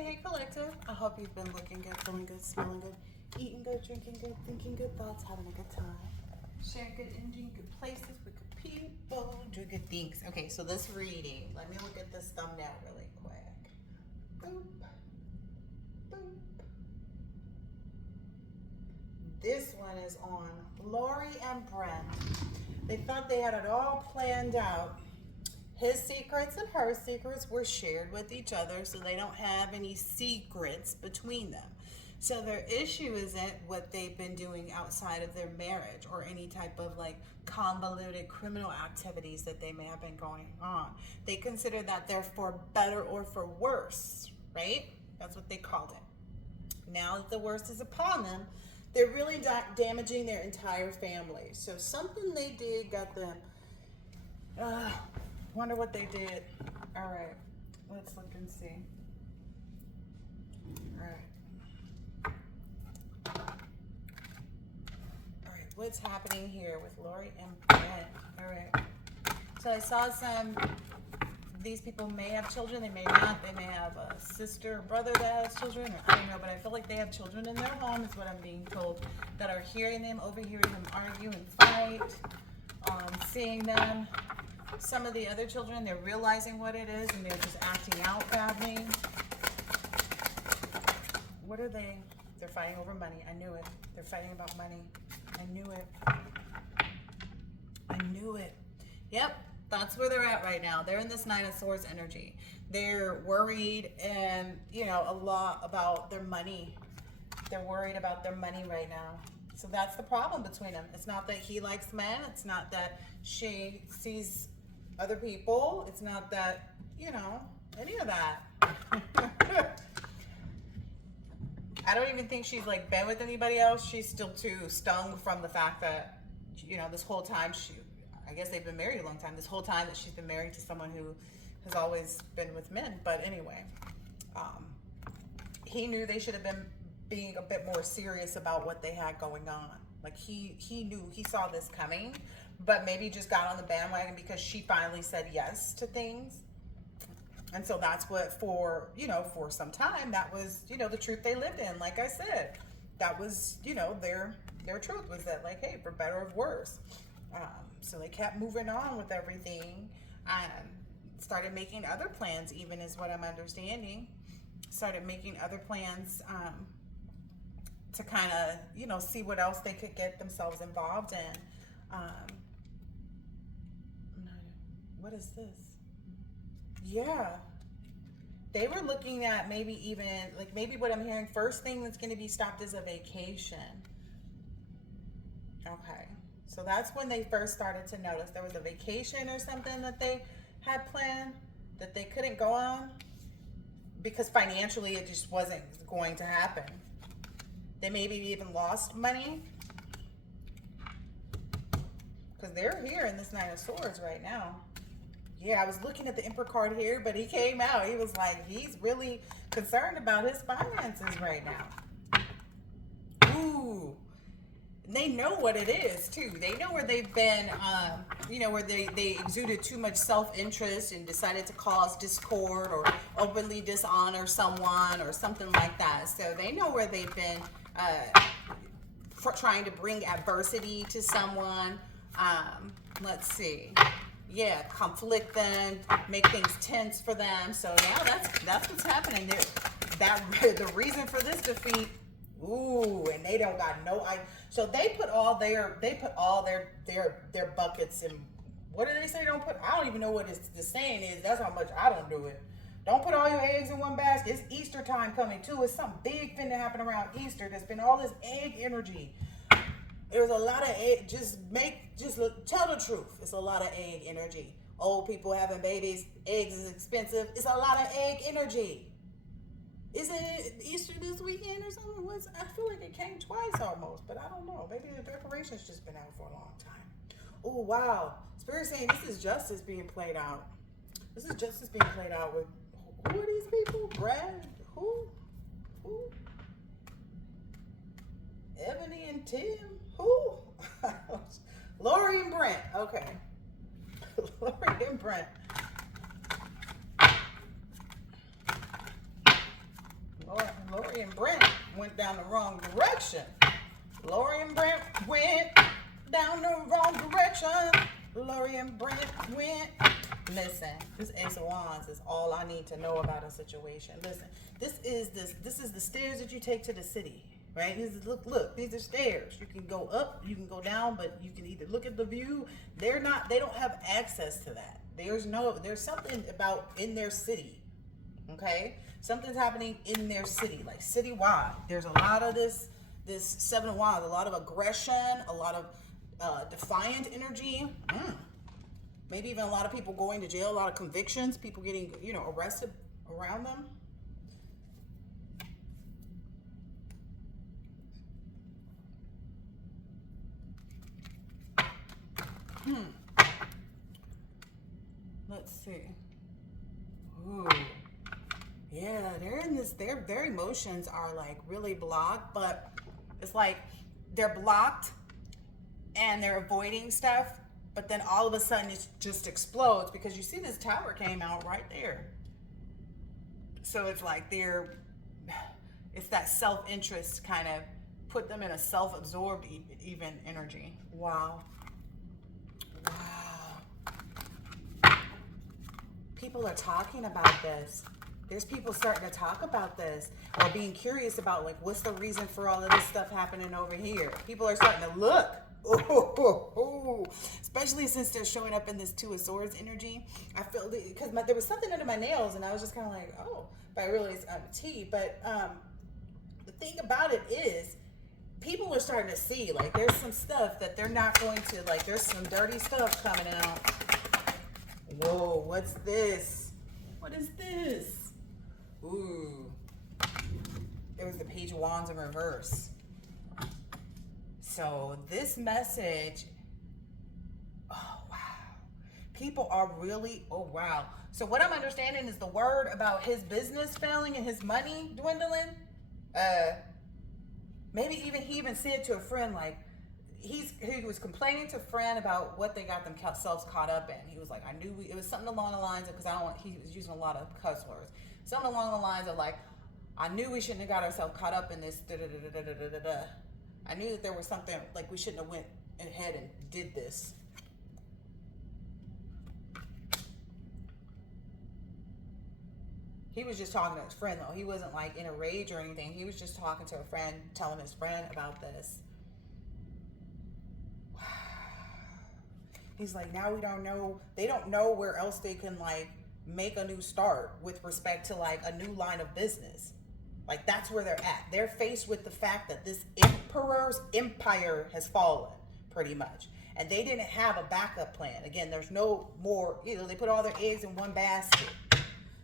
Hey, collective. I hope you've been looking good, feeling good, smelling good, eating good, drinking good, thinking good thoughts, having a good time, sharing good energy, good places with good people, do good things. Okay, so this reading, let me look at this thumbnail really quick. Boop, boop. This one is on Lori and Brent. They thought they had it all planned out. His secrets and her secrets were shared with each other, so they don't have any secrets between them. So their issue isn't what they've been doing outside of their marriage or any type of like convoluted criminal activities that they may have been going on. They consider that they're for better or for worse, right? That's what they called it. Now that the worst is upon them, they're really damaging their entire family. So something they did got them wonder what they did. All right, let's look and see. All right, what's happening here with Lori and Brent? All right, so I saw these people may have children, they may not. They may have a sister or brother that has children, or I don't know, but I feel like they have children in their home is what I'm being told, that are hearing them, overhearing them argue and fight, seeing them. Some of the other children, they're realizing what it is and they're just acting out badly. What are they? They're fighting over money. I knew it. They're fighting about money. I knew it. I knew it. Yep, that's where they're at right now. They're in this Nine of Swords energy. They're worried and, a lot about their money. They're worried about their money right now. So that's the problem between them. It's not that he likes men. It's not that she sees other people. It's not that, any of that. I don't even think she's like been with anybody else. She's still too stung from the fact that, this whole time I guess they've been married a long time. This whole time that she's been married to someone who has always been with men. But anyway, he knew they should have been being a bit more serious about what they had going on. Like he knew, he saw this coming, but maybe just got on the bandwagon because she finally said yes to things. And so that's what for some time, that was, the truth they lived in. Like I said, that was, their truth was that like, hey, for better or worse. So they kept moving on with everything and started making other plans, even is what I'm understanding. Started making other plans, to kind of, see what else they could get themselves involved in. What is this? Yeah. They were looking at maybe even, like maybe what I'm hearing, first thing that's going to be stopped is a vacation. Okay. So that's when they first started to notice there was a vacation or something that they had planned that they couldn't go on because financially it just wasn't going to happen. They maybe even lost money because they're here in this Nine of Swords right now. Yeah, I was looking at the Emperor card here, but he came out. He was like, he's really concerned about his finances right now. Ooh. They know what it is, too. They know where they've been, where they exuded too much self-interest and decided to cause discord or openly dishonor someone or something like that. So they know where they've been trying to bring adversity to someone. Let's see. Yeah, conflict them, make things tense for them. So now that's what's happening. The reason for this defeat. Ooh, and they don't got no. So they put all their buckets in. What do they say? Don't put. I don't even know what the saying is. That's how much I don't do it. Don't put all your eggs in one basket. It's Easter time coming too. It's something big finna happen around Easter. There's been all this egg energy. There's a lot of egg. Tell the truth. It's a lot of egg energy. Old people having babies. Eggs is expensive. It's a lot of egg energy. Isn't it Easter this weekend or something? I feel like it came twice almost, but I don't know. Maybe the preparation's just been out for a long time. Oh, wow. Spirit saying this is justice being played out. This is justice being played out with, who are these people? Brad? Who? Ebony and Tim? Who? Lori and Brent. Okay. Lori and Brent. Brent went down the wrong direction. Lori and Brent went down the wrong direction. Lori and Brent went. Listen, this Ace of Wands is all I need to know about a situation. Listen, this is the stairs that you take to the city, right? Look, these are stairs. You can go up, you can go down, but you can either look at the view. They don't have access to that. There's something about in their city, okay? Something's happening in their city, like citywide. There's a lot of this Seven of Wands, a lot of aggression, a lot of defiant energy. Maybe even a lot of people going to jail, a lot of convictions, people getting, arrested around them. Let's see. Ooh. Yeah, their emotions are like really blocked, but it's like they're blocked and they're avoiding stuff, but then all of a sudden it just explodes because you see this tower came out right there. So it's like it's that self-interest kind of put them in a self-absorbed even energy. Wow. People are talking about this. There's people starting to talk about this or being curious about like what's the reason for all of this stuff happening over here. People are starting to look. Ooh. Especially since they're showing up in this Two of Swords energy. I feel because there was something under my nails and I was just kind of like, oh, but I realized I'm tea. But the thing about it is people are starting to see like there's some stuff that they're not going to, like there's some dirty stuff coming out. Whoa, what's this? What is this? Ooh. There was the Page of Wands in reverse. So this message, oh wow. People are really, oh wow. So what I'm understanding is the word about his business failing and his money dwindling. Maybe he even said to a friend, like, he was complaining to a friend about what they got themselves caught up in. He was like, it was something along the lines of, he was using a lot of cuss words. Something along the lines of like, I knew we shouldn't have got ourselves caught up in this. I knew that there was something, like we shouldn't have went ahead and did this. He was just talking to his friend though. He wasn't like in a rage or anything. He was just talking to a friend, telling his friend about this. He's like, now we don't know. They don't know where else they can like make a new start with respect to like a new line of business. Like that's where they're at. They're faced with the fact that this emperor's empire has fallen pretty much. And they didn't have a backup plan. Again, there's no more, they put all their eggs in one basket.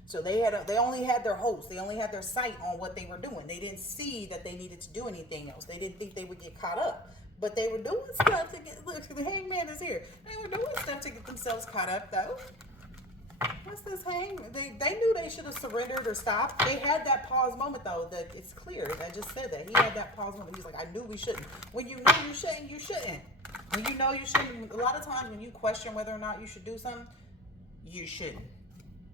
So they only had their hopes. They only had their sight on what they were doing. They didn't see that they needed to do anything else. They didn't think they would get caught up. But they were doing stuff to get, look, the hangman is here. They were doing stuff to get themselves caught up though. What's this hangman? They knew they should have surrendered or stopped. They had that pause moment though, that it's clear. I just said that. He had that pause moment. He's like, I knew we shouldn't. When you know you shouldn't, you shouldn't. When you know you shouldn't, a lot of times when you question whether or not you should do something, you shouldn't.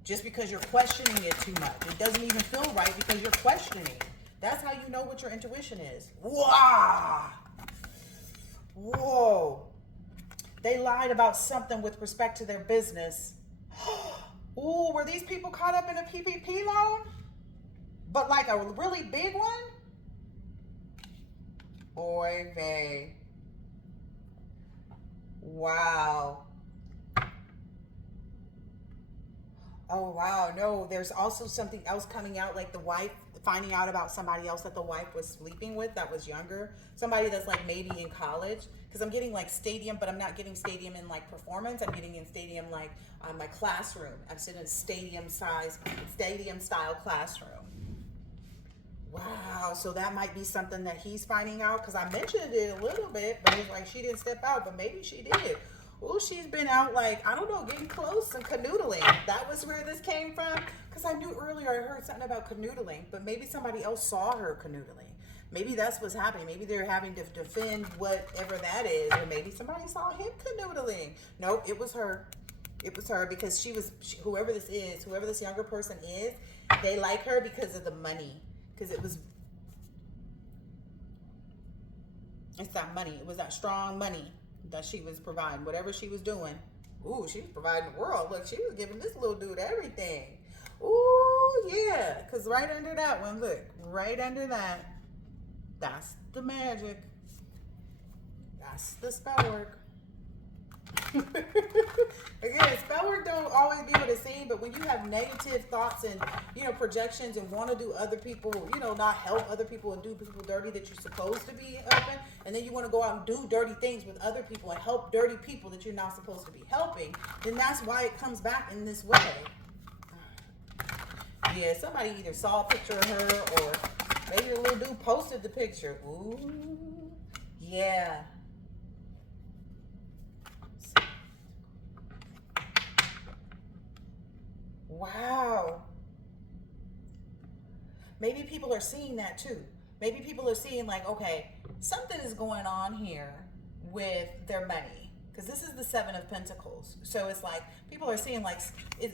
Just because you're questioning it too much. It doesn't even feel right because you're questioning. That's how you know what your intuition is. Wow. Whoa. They lied about something with respect to their business. Ooh, were these people caught up in a PPP loan? But like a really big one? Boy, vey. Wow. Oh, wow. No, there's also something else coming out, like the wife finding out about somebody else that the wife was sleeping with that was younger. Somebody that's like maybe in college. Because I'm getting like stadium, but I'm not getting stadium in like performance. I'm getting in stadium like my classroom. I'm sitting in stadium style classroom. Wow. So that might be something that he's finding out. Because I mentioned it a little bit, but it's like she didn't step out, but maybe she did. Oh, she's been out like, I don't know, getting close and canoodling. That was where this came from. Because I knew earlier I heard something about canoodling, but maybe somebody else saw her canoodling. Maybe that's what's happening. Maybe they're having to defend whatever that is. Or maybe somebody saw him canoodling. Nope, it was her. It was her because whoever this is, whoever this younger person is, they like her because of the money. Because it was It's that money. It was that strong money that she was providing. Whatever she was doing. Ooh, she was providing the world. Look, she was giving this little dude everything. Ooh, yeah. Because right under that one, look. Right under that. That's the magic. That's the spell work. Again, spell work don't always be what it seems, but when you have negative thoughts and, you know, projections and want to do other people, you know, not help other people and do people dirty that you're supposed to be helping, and then you want to go out and do dirty things with other people and help dirty people that you're not supposed to be helping, then that's why it comes back in this way. Yeah, somebody either saw a picture of her or maybe the little dude posted the picture. Ooh, yeah. Wow. Maybe people are seeing that too. Maybe people are seeing like, okay, something is going on here with their money. Because this is the Seven of Pentacles. So it's like, people are seeing like,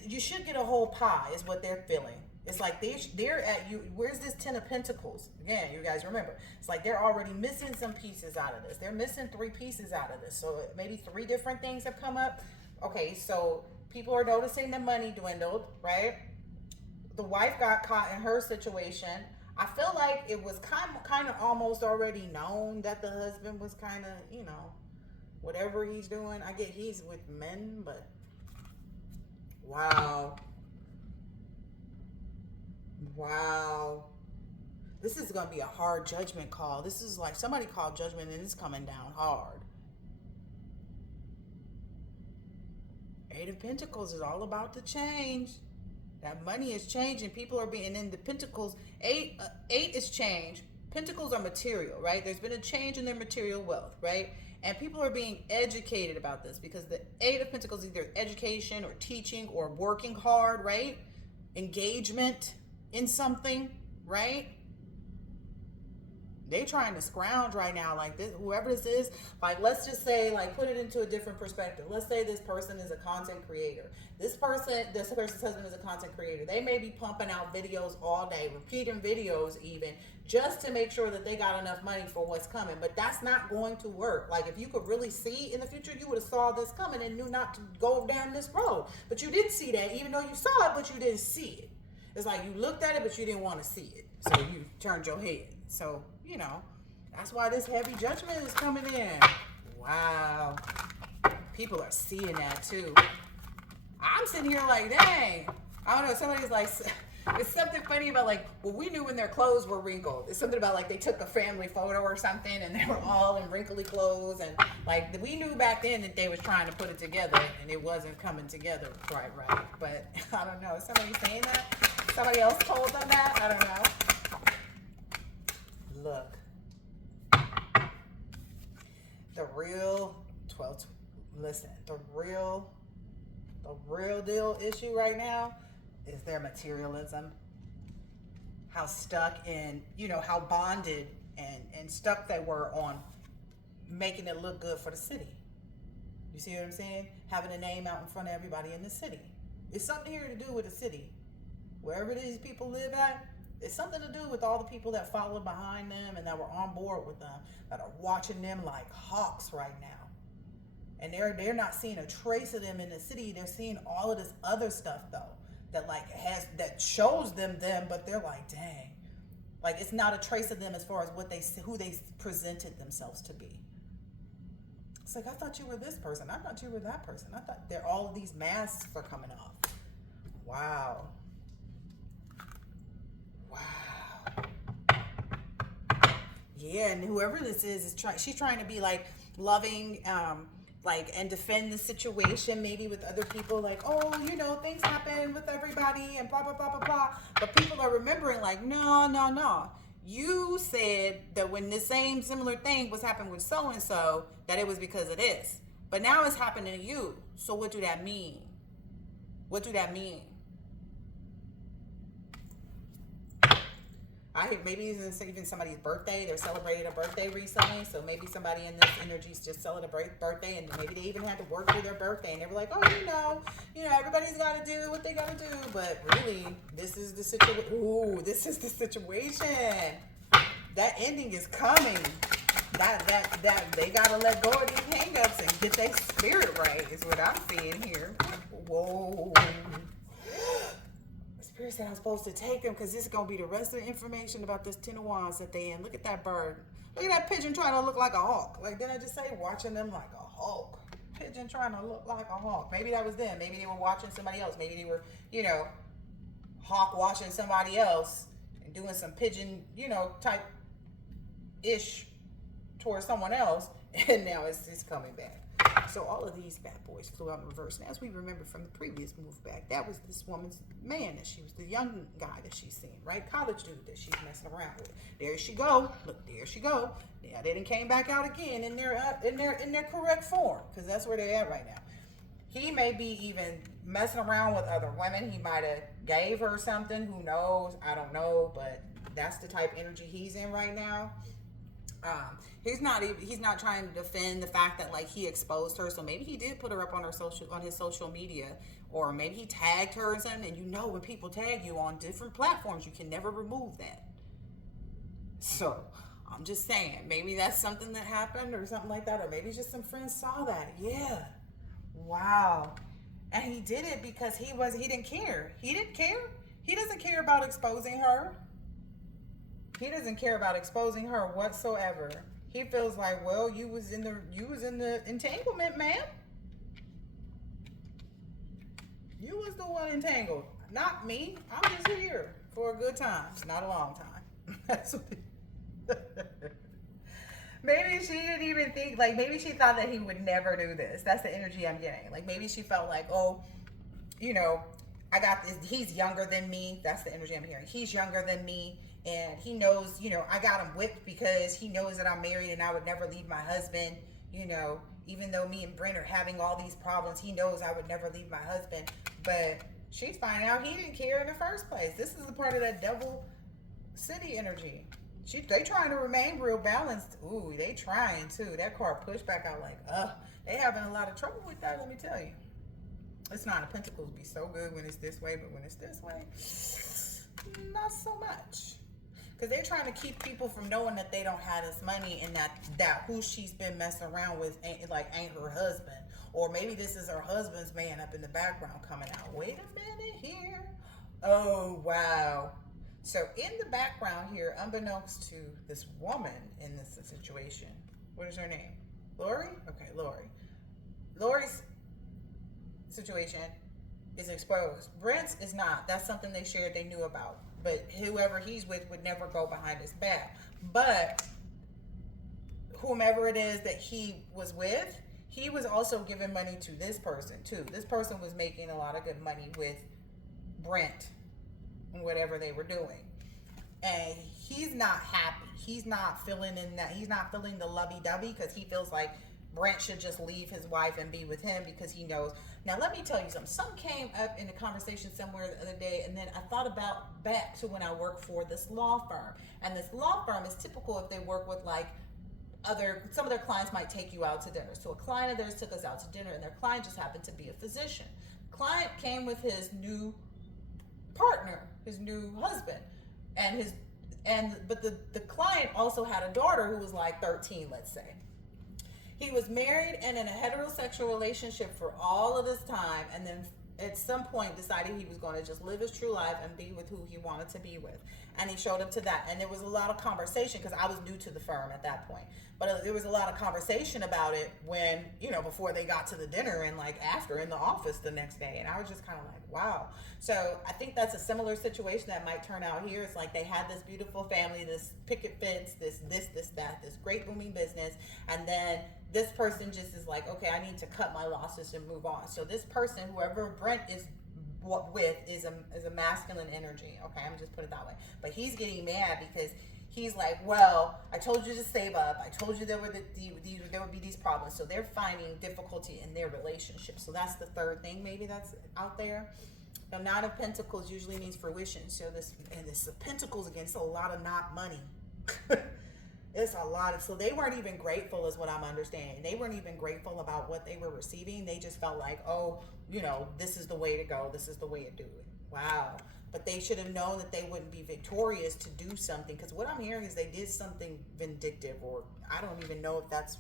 you should get a whole pie is what they're feeling. It's like they're at you. Where's this Ten of Pentacles? Again, you guys remember. It's like they're already missing some pieces out of this. They're missing 3 pieces out of this. So maybe 3 different things have come up. Okay, so people are noticing the money dwindled, right? The wife got caught in her situation. I feel like it was kind of almost already known that the husband was kind of, you know, whatever he's doing. I get he's with men, but wow. Wow. This is going to be a hard judgment call. This is like somebody called judgment and it's coming down hard. 8 of Pentacles is all about the change. That money is changing. People are being in the Pentacles. 8 is change. Pentacles are material, right? There's been a change in their material wealth, right? And people are being educated about this because the 8 of Pentacles is either education or teaching or working hard, right? Engagement in something, right? They trying to scrounge right now, like this, whoever this is, like, let's just say, like, put it into a different perspective. Let's say this person is a content creator. This person's husband is a content creator. They may be pumping out videos all day, repeating videos even, just to make sure that they got enough money for what's coming. But that's not going to work. Like, if you could really see in the future, you would have saw this coming and knew not to go down this road. But you didn't see that, even though you saw it, but you didn't see it. It's like you looked at it, but you didn't want to see it. So you turned your head. So, you know, that's why this heavy judgment is coming in. Wow. People are seeing that too. I'm sitting here like, dang. I don't know. Somebody's like, it's something funny about like, well, we knew when their clothes were wrinkled. It's something about like they took a family photo or something and they were all in wrinkly clothes. And like, we knew back then that they was trying to put it together and it wasn't coming together quite right. But I don't know. Is somebody saying that? Somebody else told them that? I don't know. Look, the real the real deal issue right now is their materialism. How stuck in, you know, how bonded and stuck they were on making it look good for the city. You see what I'm saying? Having a name out in front of everybody in the city. It's something here to do with the city. Wherever these people live at, it's something to do with all the people that followed behind them and that were on board with them, that are watching them like hawks right now. And they're not seeing a trace of them in the city. They're seeing all of this other stuff though, that like that shows them, but they're like, dang. Like it's not a trace of them as far as who they presented themselves to be. It's like, I thought you were this person. I thought you were that person. I thought all of these masks are coming off. Wow. Yeah, and whoever this is she's trying to be like loving, like, and defend the situation maybe with other people, like, oh, you know, things happen with everybody and blah, blah, blah, blah, blah. But people are remembering like, no. You said that when the same similar thing was happening with so-and-so, that it was because of this. But now it's happening to you. So what do that mean? What do that mean? Maybe even somebody's birthday. They're celebrating a birthday recently, so maybe somebody in this energy just celebrating birthday, and maybe they even had to work for their birthday, and they were like, oh, you know, everybody's got to do what they got to do, but really, this is the situation. Ooh, this is the situation. That ending is coming. That they gotta let go of these hangups and get their spirit right is what I'm seeing here. Whoa. Spirit said I'm supposed to take them because this is gonna be the rest of the information about this Ten of Wands that they in. Look at that bird. Look at that pigeon trying to look like a hawk. Like, did I just say watching them like a hawk? Pigeon trying to look like a hawk. Maybe that was them. Maybe they were watching somebody else. Maybe they were, hawk watching somebody else and doing some pigeon, type ish towards someone else. And now it's coming back. So all of these bad boys flew out in reverse. And as we remember from the previous move back, that was this woman's man that she was, the young guy that she's seen, right? College dude that she's messing around with. There she go. Look, there she go. Yeah, they done came back out again in their correct form, because that's where they're at right now. He may be even messing around with other women. He might have gave her something. Who knows? I don't know, but that's the type of energy he's in right now. He's not trying to defend the fact that like he exposed her. So maybe he did put her up on his social media, or maybe he tagged her and something. And when people tag you on different platforms, you can never remove that. So I'm just saying, maybe that's something that happened or something like that, or maybe just some friends saw that. Yeah. Wow. And he did it because he didn't care. He didn't care. He doesn't care about exposing her. He doesn't care about exposing her whatsoever. He feels like, well, you was in the entanglement, ma'am. You was the one entangled, not me. I'm just here for a good time, not a long time. That's what maybe she didn't even think, like, maybe she thought that he would never do this. That's the energy I'm getting. Like, maybe she felt like, oh, I got this. He's younger than me. That's the energy I'm hearing. He's younger than me. And he knows, I got him whipped because he knows that I'm married and I would never leave my husband. Even though me and Brent are having all these problems, he knows I would never leave my husband. But she's finding out he didn't care in the first place. This is a part of that double city energy. They trying to remain real balanced. Ooh, they trying too. That card pushed back out like, they having a lot of trouble with that, let me tell you. It's Nine of Pentacles be so good when it's this way, but when it's this way, not so much. Because they're trying to keep people from knowing that they don't have this money, and that who she's been messing around with ain't her husband. Or maybe this is her husband's man up in the background coming out. Wait a minute here. Oh, wow. So in the background here, unbeknownst to this woman in this situation, what is her name? Lori? Okay, Lori. Lori's situation is exposed. Brent's is not. That's something they shared, they knew about. But whoever he's with would never go behind his back. But whomever it is that he was with, he was also giving money to this person too. This person was making a lot of good money with Brent and whatever they were doing. And he's not happy. He's not feeling he's not feeling the lovey-dovey, because he feels like Brent should just leave his wife and be with him, because he knows. Now, let me tell you something. Something came up in a conversation somewhere the other day, and then I thought about back to when I worked for this law firm. And this law firm is typical if they work with some of their clients might take you out to dinner. So a client of theirs took us out to dinner, and their client just happened to be a physician. Client came with his new partner, his new husband, but the client also had a daughter who was like 13, let's say. He was married and in a heterosexual relationship for all of this time, and then at some point decided he was going to just live his true life and be with who he wanted to be with. And he showed up to that. And there was a lot of conversation, because I was new to the firm at that point. But there was a lot of conversation about it when, before they got to the dinner and after in the office the next day. And I was just kind of like, wow. So I think that's a similar situation that might turn out here. It's like they had this beautiful family, this picket fence, this, that, this great booming business. And then this person just is like, okay, I need to cut my losses and move on. So this person, whoever Brent is with, is a masculine energy. Okay, I'm just put it that way. But he's getting mad because he's like, well, I told you to save up. I told you there would be these problems. So they're finding difficulty in their relationship. So that's the third thing maybe that's out there. The Nine of Pentacles usually means fruition. So this Pentacles again, it's a lot of not money. It's a lot of, so they weren't even grateful is what I'm understanding. They weren't even grateful about what they were receiving. They just felt like, oh, this is the way to go. This is the way to do it. Wow. But they should have known that they wouldn't be victorious to do something. Because what I'm hearing is they did something vindictive, or I don't even know if that's,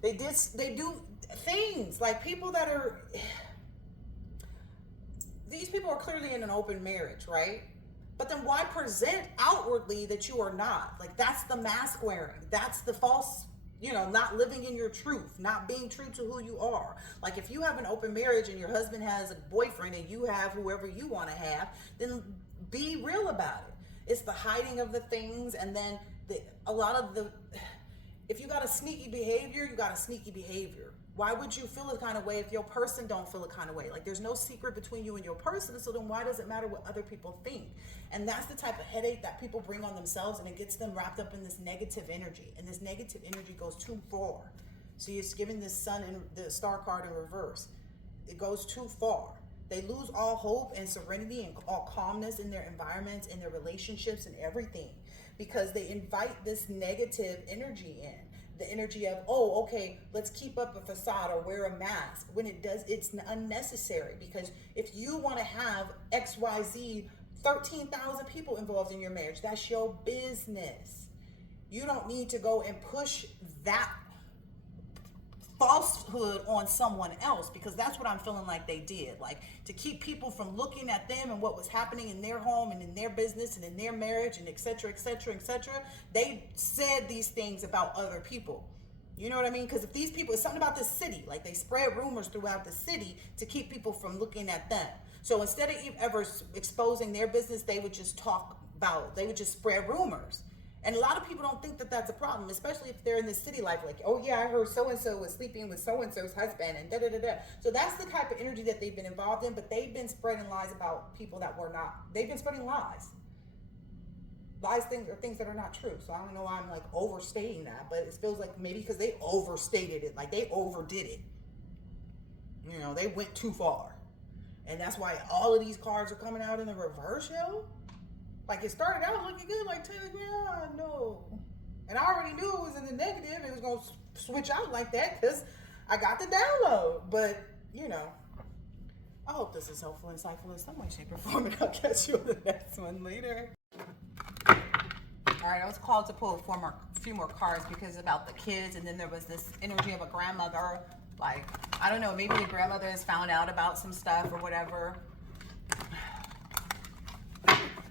they do things like people that are, these people are clearly in an open marriage, right? But then why present outwardly that you are not? Like, that's the mask wearing. That's the false, not living in your truth, not being true to who you are. Like, if you have an open marriage and your husband has a boyfriend and you have whoever you want to have, then be real about it. It's the hiding of the things, and then if you got a sneaky behavior, you got a sneaky behavior. Why would you feel a kind of way if your person don't feel a kind of way? Like, there's no secret between you and your person, so then why does it matter what other people think? And that's the type of headache that people bring on themselves, and it gets them wrapped up in this negative energy. And this negative energy goes too far. So you're giving this sun and the star card in reverse. It goes too far. They lose all hope and serenity and all calmness in their environments, in their relationships, and everything, because they invite this negative energy in. The energy of, oh, okay, let's keep up a facade or wear a mask. When it's unnecessary, because if you want to have XYZ 13,000 people involved in your marriage, that's your business. You don't need to go and push that falsehood on someone else, because that's what I'm feeling like they did. Like, to keep people from looking at them and what was happening in their home and in their business and in their marriage and et cetera, et cetera, et cetera. They said these things about other people. You know what I mean? Because if these people, it's something about this city, like they spread rumors throughout the city to keep people from looking at them. So instead of ever exposing their business, they would just they would just spread rumors. And a lot of people don't think that that's a problem, especially if they're in this city life, like, oh yeah, I heard so-and-so was sleeping with so-and-so's husband and da-da-da-da. So that's the type of energy that they've been involved in, but they've been spreading lies about people that were not. They've been spreading lies. Things are things that are not true. So I don't know why I'm like overstating that, but it feels like maybe because they overstated it, like they overdid it. They went too far. And that's why all of these cards are coming out in the reverse, yo. Like, it started out looking good, like, yeah, no. And I already knew it was in the negative. It was going to switch out like that because I got the download. But, I hope this is helpful and insightful in some way, shape, or form. And I'll catch you on the next one later. All right, I was called to pull a few more cards because about the kids. And then there was this energy of a grandmother. Like, I don't know, maybe the grandmother has found out about some stuff or whatever.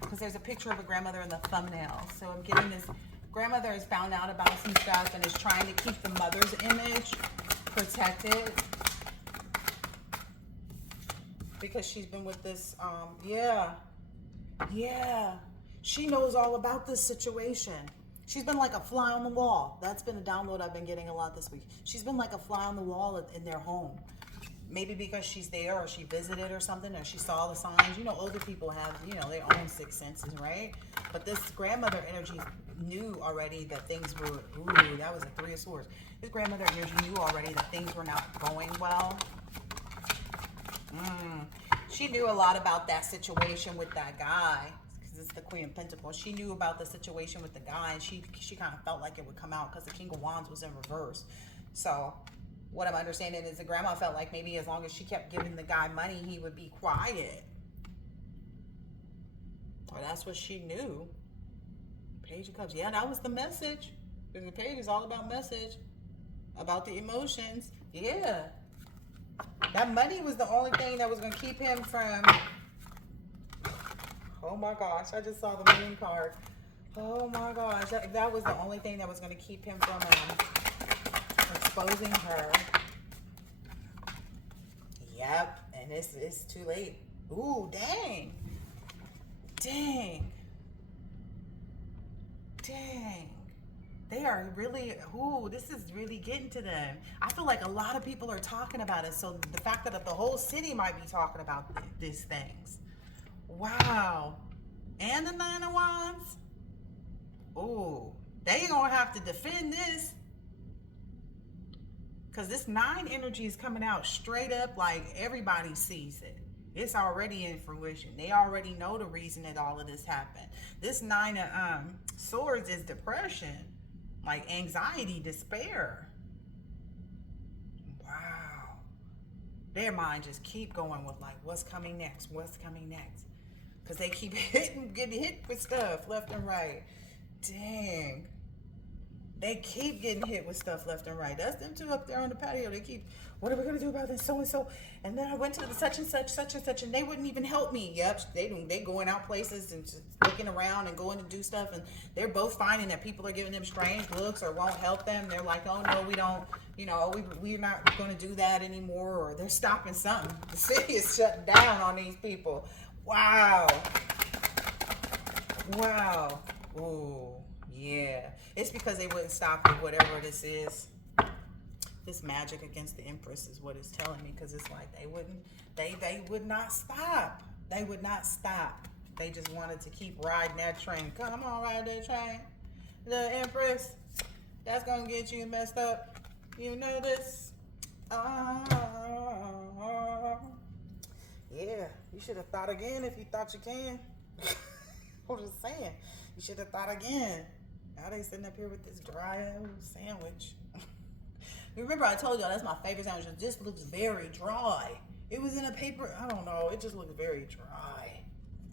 Because there's a picture of a grandmother in the thumbnail. So I'm getting this grandmother has found out about some stuff and is trying to keep the mother's image protected. Because she's been with this, she knows all about this situation. She's been like a fly on the wall. That's been a download I've been getting a lot this week. She's been like a fly on the wall in their home. Maybe because she's there or she visited or something or she saw the signs. Older people have, their own sixth senses, right? But this grandmother energy knew already that things were, that was a Three of Swords. This grandmother energy knew already that things were not going well. She knew a lot about that situation with that guy. Because it's the Queen of Pentacles. She knew about the situation with the guy, and she kind of felt like it would come out because the King of Wands was in reverse. So what I'm understanding is the grandma felt like maybe as long as she kept giving the guy money, he would be quiet. Or that's what she knew. Page of Cups. Yeah, that was the message. Because the page is all about message. About the emotions. Yeah. That money was the only thing that was going to keep him from... Oh my gosh, I just saw the moon card. Oh my gosh, that was the only thing that was going to keep him from exposing her. Yep, and it's too late. Ooh, dang. Dang. Dang. They are really, this is really getting to them. I feel like a lot of people are talking about it. So the fact that the whole city might be talking about these things. Wow. And the Nine of Wands. Ooh, they gonna have to defend this. Because this 9 energy is coming out straight up like everybody sees it. It's already in fruition. They already know the reason that all of this happened. This 9 of Swords is depression. Like anxiety, despair. Wow. Their mind just keep going with like, what's coming next? What's coming next? because they keep getting hit with stuff left and right. Dang. They keep getting hit with stuff left and right. That's them two up there on the patio. They keep, what are we going to do about this so and so? And then I went to the such and such, and they wouldn't even help me. Yep, they going out places and just looking around and going to do stuff. And they're both finding that people are giving them strange looks or won't help them. They're like, oh, no, we don't, we're not going to do that anymore. Or they're stopping something. The city is shutting down on these people. Wow. Ooh. Yeah, it's because they wouldn't stop with whatever this is. This magic against the Empress is what it's telling me, because it's like they would not stop. They would not stop. They just wanted to keep riding that train. Come on, ride that train. The Empress, that's gonna get you messed up. You know this. Yeah, you should have thought again if you thought you can. I'm just saying, you should have thought again. Now they sitting up here with this dry old sandwich. Remember I told y'all that's my favorite sandwich. It just looks very dry. It was in a paper, I don't know, it just looks very dry.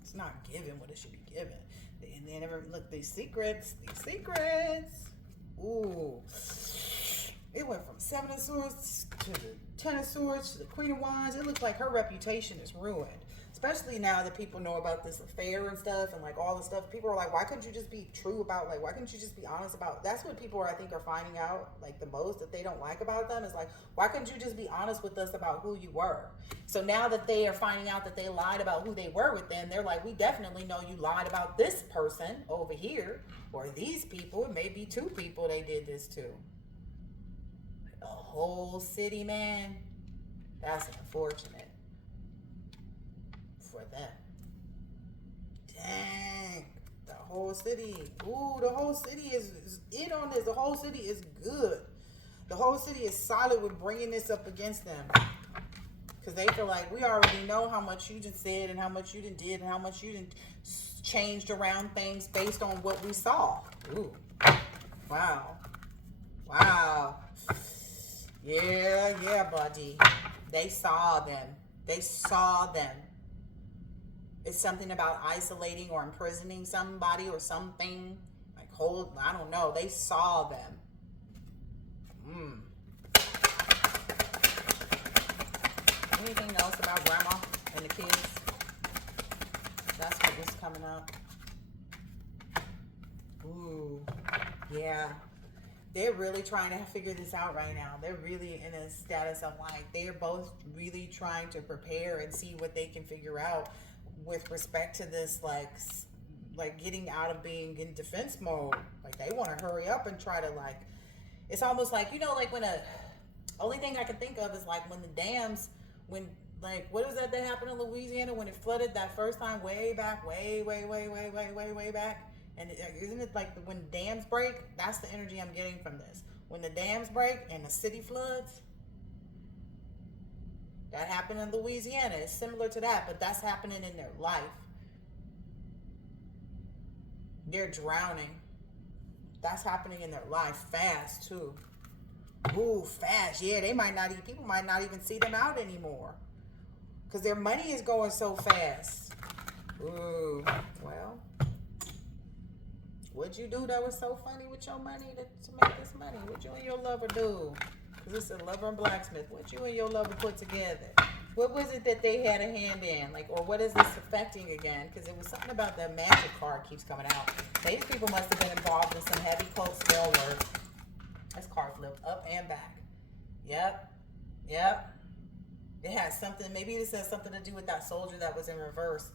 It's not giving what it should be given. And then look, these secrets. Ooh. It went from 7 of Swords to the 10 of Swords to the Queen of Wands. It looks like her reputation is ruined. Especially now that people know about this affair and stuff and like all the stuff. People are like, why couldn't you just be true about, like, why couldn't you just be honest about, that's what people I think are finding out like the most that they don't like about them is like, why couldn't you just be honest with us about who you were? So now that they are finding out that they lied about who they were with them, they're like, we definitely know you lied about this person over here or these people. It may be 2 people they did this to. The whole city, man. That's unfortunate for them. Dang. The whole city. Ooh, the whole city is in on this. The whole city is good. The whole city is solid with bringing this up against them. Because they feel like we already know how much you just said and how much you did and how much you changed around things based on what we saw. Ooh. Wow. Yeah, buddy. They saw them. It's something about isolating or imprisoning somebody or something. Like I don't know. They saw them. Anything else about grandma and the kids? That's what was coming up. Ooh, yeah. They're really trying to figure this out right now. They're really in a status of like, they're both really trying to prepare and see what they can figure out with respect to this, like getting out of being in defense mode. Like they want to hurry up and try to like, it's almost like, like when only thing I can think of is like when the dams, what was that happened in Louisiana when it flooded that first time way back, way back? And isn't it like when dams break? That's the energy I'm getting from this. When the dams break and the city floods, that happened in Louisiana. It's similar to that, but that's happening in their life. They're drowning. That's happening in their life fast too. Ooh, fast. Yeah, people might not even see them out anymore because their money is going so fast. Ooh, well. What'd you do that was so funny with your money to make this money? What you and your lover do? Because it's a lover and blacksmith. What you and your lover put together? What was it that they had a hand in? Like, or what is this affecting again? Because it was something about the magic card keeps coming out. These people must have been involved in some heavy cult spell work. This card flipped up and back. Yep. It has something, maybe this has something to do with that soldier that was in reverse.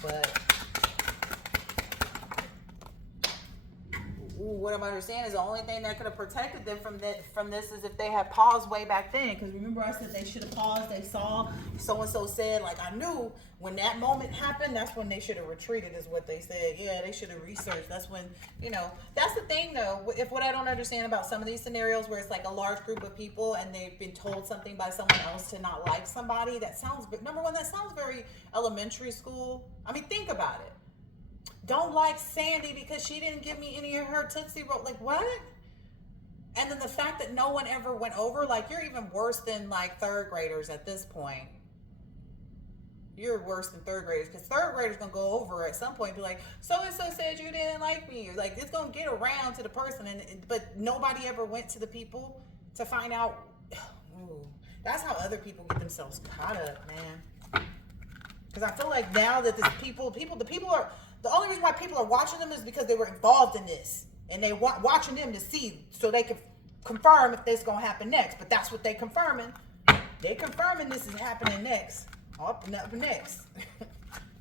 But what I'm understanding is the only thing that could have protected them from this is if they had paused way back then. Because remember I said they should have paused. They saw so-and-so said, like, I knew when that moment happened, that's when they should have retreated is what they said. Yeah, they should have researched. That's when, that's the thing though. If what I don't understand about some of these scenarios where it's like a large group of people and they've been told something by someone else to not like somebody, that sounds, number one, that sounds very elementary school. I mean, think about it. Don't like Sandy because she didn't give me any of her Tootsie Roll. Like, what? And then the fact that no one ever went over, like, you're even worse than, like, 3rd graders at this point. you're worse than third graders, because third graders gonna go over at some point and be like, so and so said you didn't like me, or like it's gonna get around to the person, and but nobody ever went to the people to find out. Ooh, that's how other people get themselves caught up, man. Because I feel like now that the people are, the only reason why people are watching them is because they were involved in this, and they watching them to see so they can confirm if this is gonna happen next. But that's what they confirming. They confirming this is happening next. Up next.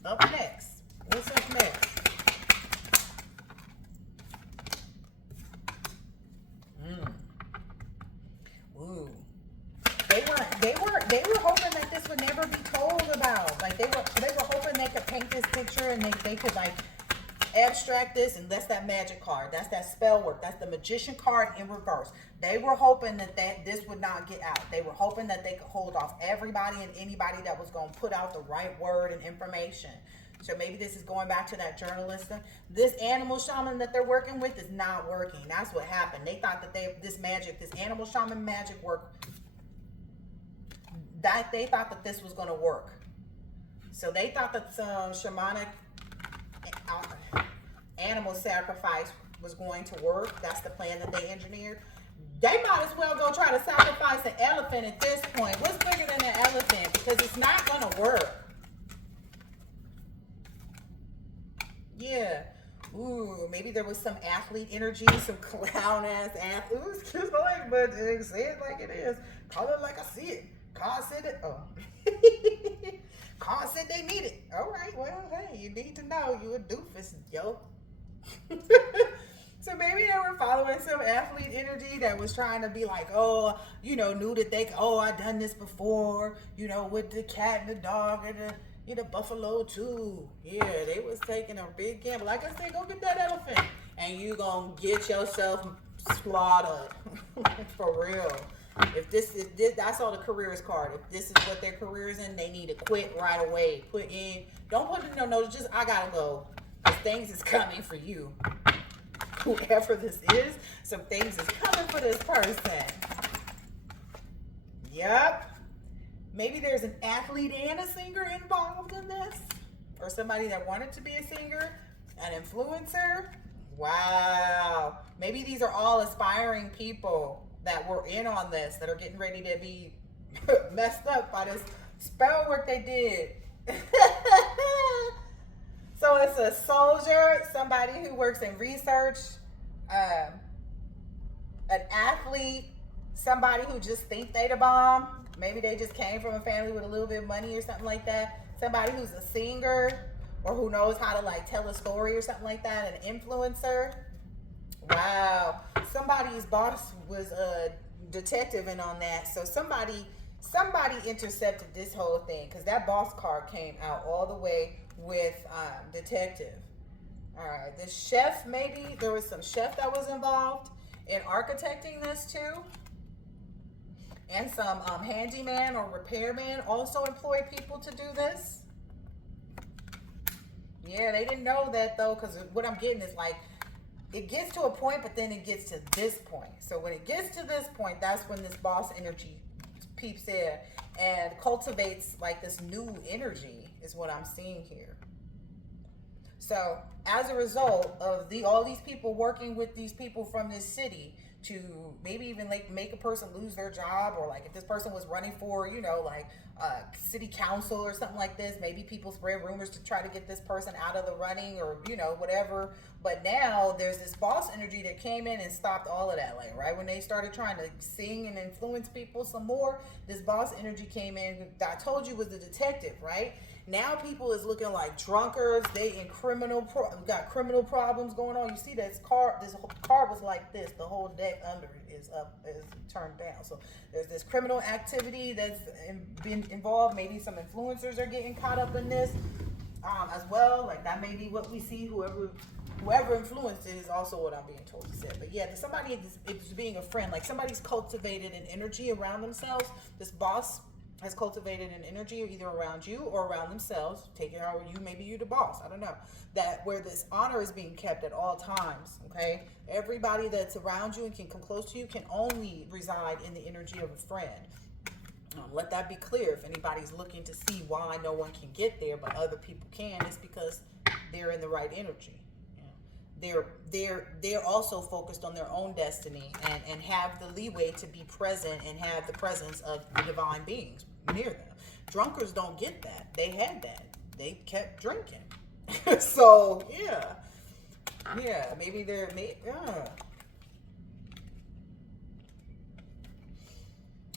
Up next. What's up next? Ooh. They were hoping that this would never be told about. Like they were hoping they could paint this picture and they could like abstract this, and that's that magic card. That's that spell work. That's the magician card in reverse. They were hoping that this would not get out. They were hoping that they could hold off everybody and anybody that was going to put out the right word and information. So maybe this is going back to that journalism. This animal shaman that they're working with is not working. That's what happened. They thought that this animal shaman magic work, that they thought that this was going to work. So they thought that some shamanic animal sacrifice was going to work. That's the plan that they engineered. They might as well go try to sacrifice an elephant at this point. What's bigger than an elephant? Because it's not going to work. Yeah. Ooh, maybe there was some athlete energy, some clown ass athlete. Ooh, excuse my language, but say it like it is. Call it like I see it. Carl said it. Oh. Carl said they need it. All right, well, hey, you need to know you a doofus, yo. So maybe they were following some athlete energy that was trying to be like, oh, knew that I done this before, with the cat and the dog and the buffalo too. Yeah, they was taking a big gamble. Like I said, go get that elephant and you gonna get yourself slaughtered. For real. If this, that's all the careers card. If this is what their career is in, they need to quit right away. Don't put in no notes, just I gotta go. Because things is coming for you. Whoever this is, some things is coming for this person. Yep. Maybe there's an athlete and a singer involved in this. Or somebody that wanted to be a singer, an influencer. Wow. Maybe these are all aspiring people that were in on this, that are getting ready to be messed up by this spell work they did. So it's a soldier, somebody who works in research, an athlete, somebody who just think they the bomb. Maybe they just came from a family with a little bit of money or something like that. Somebody who's a singer or who knows how to like tell a story or something like that, an influencer. Wow. Somebody's boss was a detective in on that. So somebody intercepted this whole thing, because that boss card came out all the way with detective. All right, the chef, maybe there was some chef that was involved in architecting this too, and some handyman or repairman also employed people to do this. Yeah, they didn't know that though, because what I'm getting is like, it gets to a point, but then it gets to this point. So when it gets to this point, that's when this boss energy peeps in and cultivates like this new energy is what I'm seeing here. So as a result of all these people working with these people from this city to maybe even like make a person lose their job, or like if this person was running for, city council or something like this, maybe people spread rumors to try to get this person out of the running or, whatever. But now there's this boss energy that came in and stopped all of that. Like right when they started trying to sing and influence people some more, this boss energy came in that I told you was the detective, right? Now people is looking like drunkards. They in got criminal problems going on. You see this car was like this. The whole deck under it is turned down. So there's this criminal activity that's been involved. Maybe some influencers are getting caught up in this as well. Like that may be what we see. Whoever influenced it is also what I'm being told to say. But yeah, somebody is being a friend. Like somebody's cultivated an energy around themselves. This boss has cultivated an energy either around you or around themselves. Take it how maybe you're the boss. I don't know. That where this honor is being kept at all times. Okay, everybody that's around you and can come close to you can only reside in the energy of a friend. Let that be clear. If anybody's looking to see why no one can get there but other people can, it's because they're in the right energy. They're also focused on their own destiny, and have the leeway to be present and have the presence of the divine beings near them. Drunkards don't get that. They had that. They kept drinking. So yeah, maybe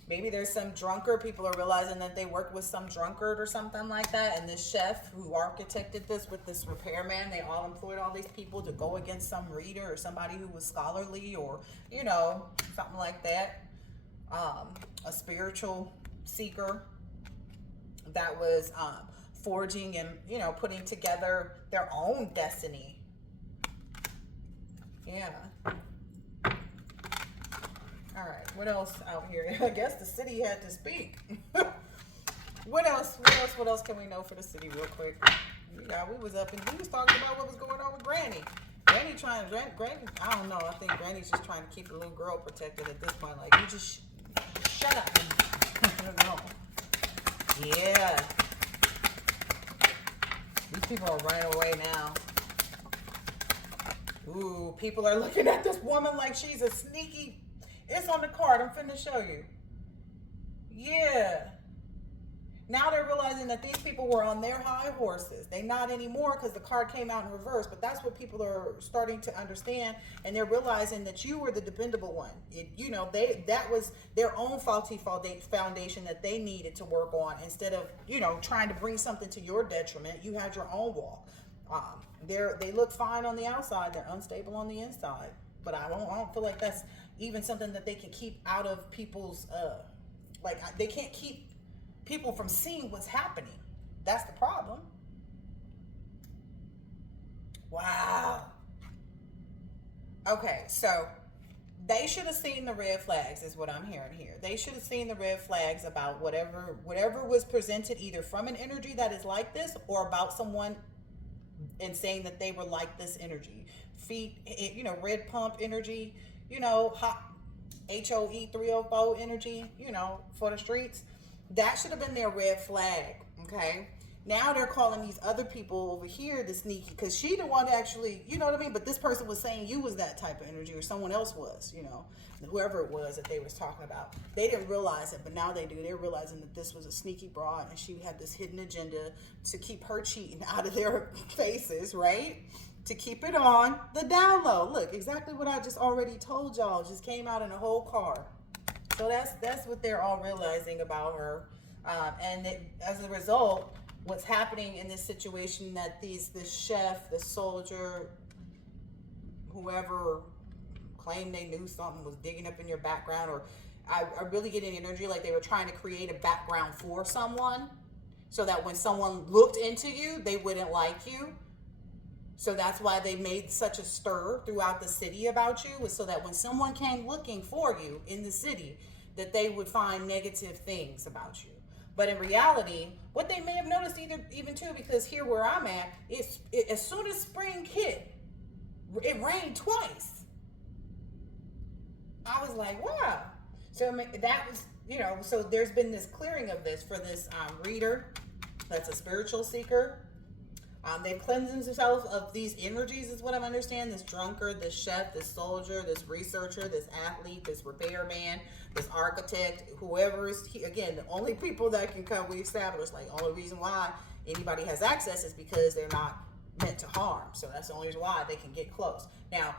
maybe there's some drunkard. People are realizing that they work with some drunkard or something like that. And this chef who architected this with this repairman, they all employed all these people to go against some reader or somebody who was scholarly, or, something like that. A spiritual seeker that was forging and, putting together their own destiny. Yeah. All right, what else out here? I guess the city had to speak. What else can we know for the city real quick? Yeah, we was talking about what was going on with Granny. Granny, I don't know. I think Granny's just trying to keep the little girl protected at this point. Like, you just shut up. I don't know. Yeah. These people are running away now. Ooh, people are looking at this woman like she's a sneaky... It's on the card. I'm finna show you. Yeah. Now they're realizing that these people were on their high horses. They not anymore because the card came out in reverse. But that's what people are starting to understand, and they're realizing that you were the dependable one. That was their own faulty foundation that they needed to work on. Instead of trying to bring something to your detriment, you had your own walk. They look fine on the outside. They're unstable on the inside. But I don't feel like that's even something that they can keep out of people's, they can't keep people from seeing what's happening. That's the problem. Wow. Okay, so they should have seen the red flags, is what I'm hearing here. They should have seen the red flags about whatever was presented, either from an energy that is like this, or about someone and saying that they were like this energy. Red pump energy, hot HOE 304 energy, for the streets. That should have been their red flag, okay? Now they're calling these other people over here the sneaky, because she the one actually, you know what I mean? But this person was saying you was that type of energy, or someone else was, whoever it was that they was talking about. They didn't realize it, but now they do. They're realizing that this was a sneaky broad, and she had this hidden agenda to keep her cheating out of their faces, right? To keep it on the down low. Look, exactly what I just already told y'all just came out in a whole card. So that's what they're all realizing about her. As a result, what's happening in this situation, that this chef, the soldier, whoever claimed they knew something, was digging up in your background, or I really get an energy like they were trying to create a background for someone so that when someone looked into you, they wouldn't like you. So that's why they made such a stir throughout the city about you, was so that when someone came looking for you in the city, that they would find negative things about you. But in reality, what they may have noticed even too, because here where I'm at, as soon as spring hit, it rained twice. I was like, wow. So that was, so there's been this clearing of this for this reader that's a spiritual seeker. They've cleansed themselves of these energies, is what I'm understanding. This drunkard, this chef, this soldier, this researcher, this athlete, this repairman, this architect, whoever is, again, the only people that can come, we establish, like, only reason why anybody has access is because they're not meant to harm. So that's the only reason why they can get close. Now,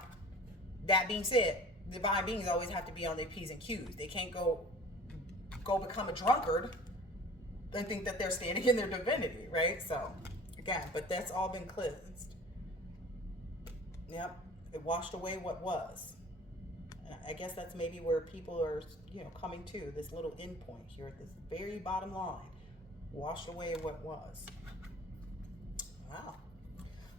that being said, divine beings always have to be on their P's and Q's. They can't go become a drunkard and think that they're standing in their divinity, right? So, again, but that's all been cleansed. Yep, it washed away what was. I guess that's maybe where people are, coming to this little end point here at this very bottom line. Washed away what was. Wow.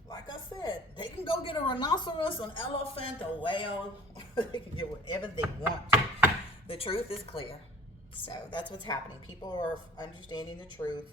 Like I said, they can go get a rhinoceros, an elephant, a whale. They can get whatever they want to. The truth is clear. So that's what's happening. People are understanding the truth.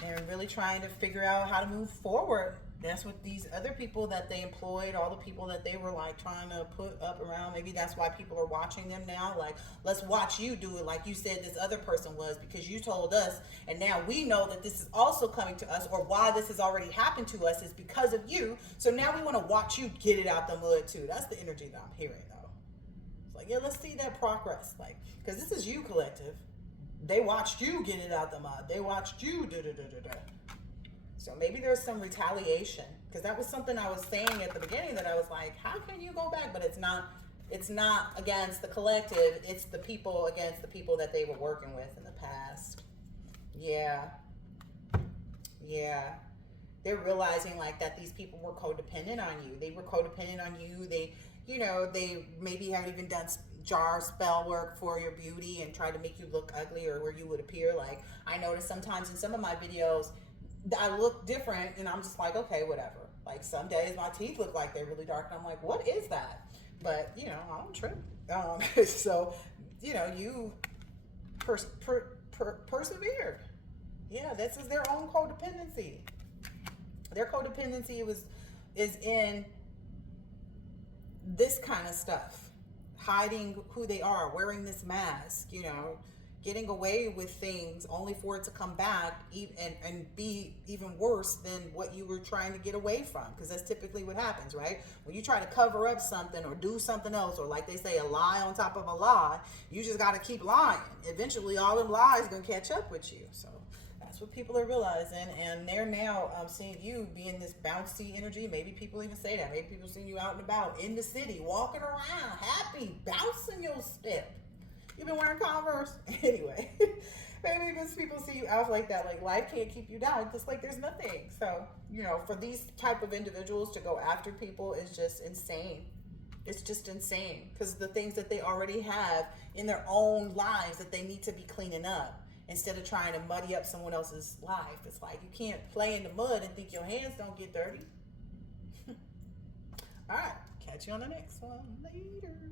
They're really trying to figure out how to move forward That's what these other people that they employed, all the people that they were like trying to put up around, maybe that's why people are watching them now. Like, let's watch you do it like you said this other person was, because you told us, and now we know that this is also coming to us, or why this has already happened to us is because of you. So now we want to watch you get it out the mud too. That's the energy that I'm hearing though. It's like, yeah, let's see that progress. Like, because this is you, collective. They watched you get it out the mud. They watched you da. So maybe there's some retaliation, because that was something I was saying at the beginning, that I was like, how can you go back? But it's not against the collective, it's the people against the people that they were working with in the past. Yeah. They're realizing like that these people were codependent on you. They were codependent on you. They, they maybe have even done jar spell work for your beauty and try to make you look ugly or where you would appear. Like, I notice sometimes in some of my videos, I look different, and I'm just like, okay, whatever. Like, some days my teeth look like they're really dark, and I'm like, what is that? But, I don't trip. So, you persevered. Yeah, this is their own codependency. Their codependency is in this kind of stuff. Hiding who they are, wearing this mask, getting away with things only for it to come back and be even worse than what you were trying to get away from, because that's typically what happens, right? When you try to cover up something or do something else, or like they say, a lie on top of a lie, you just got to keep lying. Eventually all them lies gonna catch up with you. So that's what people are realizing, and they're now seeing you being this bouncy energy. Maybe people even say that. Maybe people seeing you out and about in the city, walking around, happy, bouncing your step. You've been wearing Converse? Anyway, maybe because people see you out like that, like life can't keep you down, just like there's nothing. So, for these type of individuals to go after people is just insane. It's just insane, because the things that they already have in their own lives that they need to be cleaning up, instead of trying to muddy up someone else's life. It's like, you can't play in the mud and think your hands don't get dirty. All right, catch you on the next one. Later.